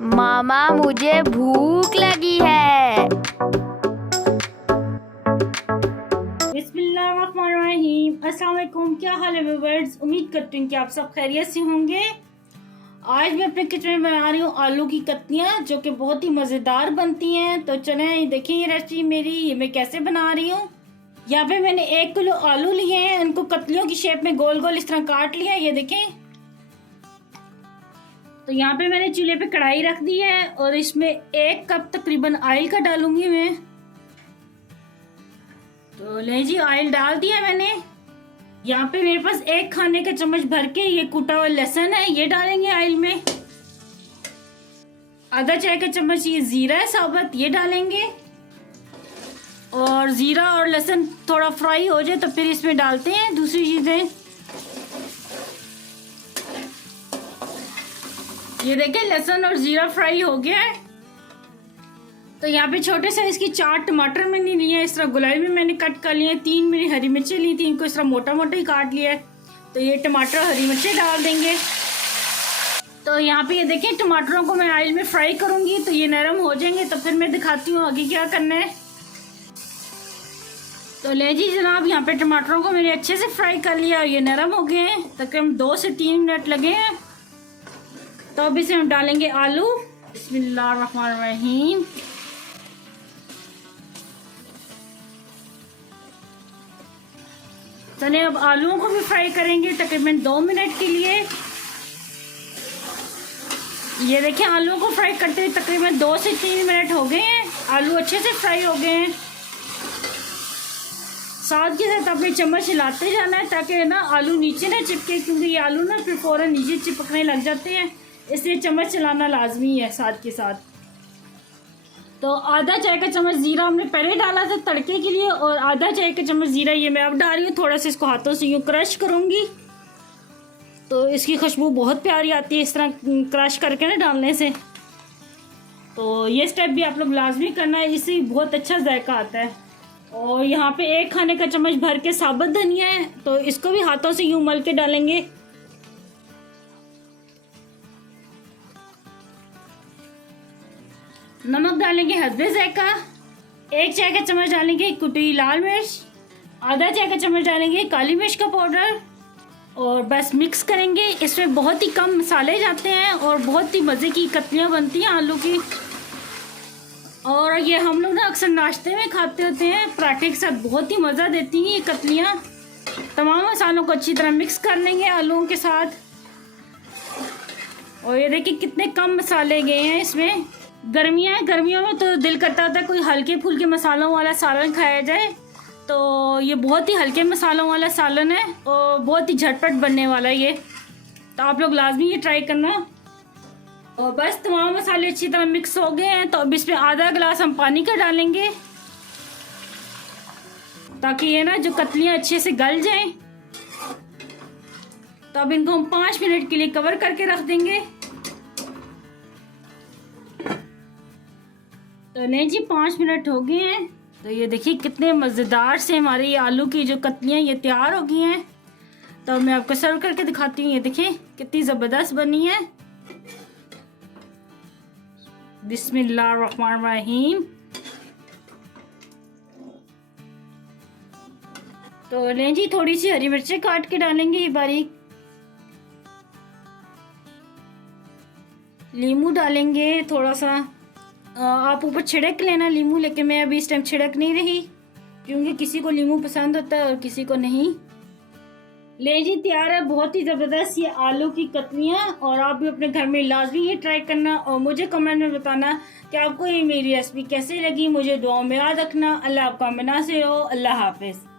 मामा मुझे भूख लगी है। बिस्मिल्लाहिर्रहमानिर्रहीम। अस्सलाम वालेकुम। क्या हाल है व्यूअर्स? उम्मीद करती हूँ कि आप सब खैरियत से होंगे। आज मैं अपने किचन में बना रही हूँ आलू की कतलियाँ, जो कि बहुत ही मज़ेदार बनती हैं। तो चलें देखें ये रेसिपी मेरी, ये मैं कैसे बना रही हूँ। यहाँ पे मैंने 1 किलो आलू लिए हैं, उनको कतलियों की शेप में गोल गोल इस तरह काट लिया है, ये देखें। तो यहाँ पे मैंने चूल्हे पे कढ़ाई रख दी है और इसमें 1 कप तकरीबन ऑयल का डालूंगी मैं। तो ले जी, ऑयल डाल दिया मैंने। यहाँ पे मेरे पास 1 खाने का चम्मच भर के ये कूटा हुआ लहसुन है, ये डालेंगे ऑयल में। आधा चाय का चम्मच ये जीरा है साबुत, ये डालेंगे। और जीरा और लहसुन थोड़ा फ्राई हो जाए तो फिर इसमें डालते हैं दूसरी चीजें। ये देखें लहसुन और जीरा फ्राई हो गया है। तो यहाँ पे छोटे साइज की 4 टमाटर मैंने लिए हैं, इस तरह गुलाबी में मैंने कट कर लिए। 3 मेरी हरी मिर्चें ली थी, इनको इस तरह मोटा मोटा ही काट लिया है। तो ये टमाटर हरी मिर्चें डाल देंगे। तो यहाँ पे ये देखें टमाटरों को मैं ऑयल में फ्राई करूंगी, तो ये नरम हो जाएंगे तो फिर मैं दिखाती हूँ आगे क्या करना है। तो ले जी जनाब, यहाँ पे टमाटरों को मैंने अच्छे से फ्राई कर लिया और ये नरम हो गए हैं। तकरीबन 2 से 3 मिनट लगे हैं। तो अब इसे हम डालेंगे आलू। बिस्मिल्लाहिर्रहमानिर्रहीम। चलिए अब आलूओं को भी फ्राई करेंगे तकरीबन 2 मिनट के लिए। ये देखिए आलूओं को फ्राई करते हुए तकरीबन 2 से 3 मिनट हो गए हैं। आलू अच्छे से फ्राई हो गए हैं। साथ के साथ अपने चम्मच हिलाते जाना है ताकि ना आलू नीचे ना चिपके, क्योंकि ये आलू ना फिर फौरन नीचे चिपकने लग जाते हैं, इसलिए चम्मच चलाना लाजमी है साथ के साथ। तो आधा चाय का चम्मच जीरा हमने पहले डाला था तड़के के लिए, और आधा चाय का चम्मच जीरा ये मैं अब डाल रही हूँ। थोड़ा सा इसको हाथों से यूँ क्रश करूँगी तो इसकी खुशबू बहुत प्यारी आती है, इस तरह क्रश करके ना डालने से। तो ये स्टेप भी आप लोग लाजमी करना है, इससे बहुत अच्छा जायका आता है। और यहाँ पे 1 खाने का चम्मच भर के साबुत धनिया है, तो इसको भी हाथों से यूँ मल के डालेंगे। नमक डालेंगे हस्बे जायका। 1 चाय का चम्मच डालेंगे कुटी लाल मिर्च। आधा चाय का चम्मच डालेंगे काली मिर्च का पाउडर। और बस मिक्स करेंगे। इसमें बहुत ही कम मसाले जाते हैं और बहुत ही मज़े की कतलियाँ बनती हैं आलू की। और ये हम लोग ना अक्सर नाश्ते में खाते होते हैं, पराठे के साथ बहुत ही मज़ा देती हैं ये कतलियाँ। तमाम मसालों को अच्छी तरह मिक्स कर लेंगे आलूओं के साथ। और ये देखिए कितने कम मसाले गए हैं इसमें। गर्मियों में तो दिल करता था कोई हल्के फुल्के मसालों वाला सालन खाया जाए, तो ये बहुत ही हल्के मसालों वाला सालन है और बहुत ही झटपट बनने वाला है ये। तो आप लोग लाजमी ये ट्राई करना। और बस तमाम मसाले अच्छी तरह मिक्स हो गए हैं, तो अब इसमें आधा गिलास हम पानी का डालेंगे ताकि ये ना जो कतलियाँ अच्छे से गल जाएं। तो अब इनको हम 5 मिनट के लिए कवर करके रख देंगे। तो नहीं जी 5 मिनट हो गए हैं। तो ये देखिए कितने मज़ेदार से हमारी आलू की जो कतलियाँ ये तैयार हो गई हैं। तो मैं आपको सर्व करके दिखाती हूँ। ये देखिए कितनी ज़बरदस्त बनी है। बिस्मिल्लाहिर्रहमानिर्रहीम। तो लें जी थोड़ी सी हरी मिर्चें काट के डालेंगे ये बारीक। लीमू डालेंगे थोड़ा सा, आप ऊपर छिड़क लेना लीमू, लेकिन मैं अभी इस टाइम छिड़क नहीं रही क्योंकि किसी को लीमू पसंद होता है और किसी को नहीं। ले जी तैयार है बहुत ही ज़बरदस्त ये आलू की कतलियाँ। और आप भी अपने घर में लाजमी ये ट्राई करना और मुझे कमेंट में बताना कि आपको ये मेरी रेसिपी कैसी लगी। मुझे दुआ में याद रखना। अल्लाह आपका मना से हो। अल्लाह हाफिज़।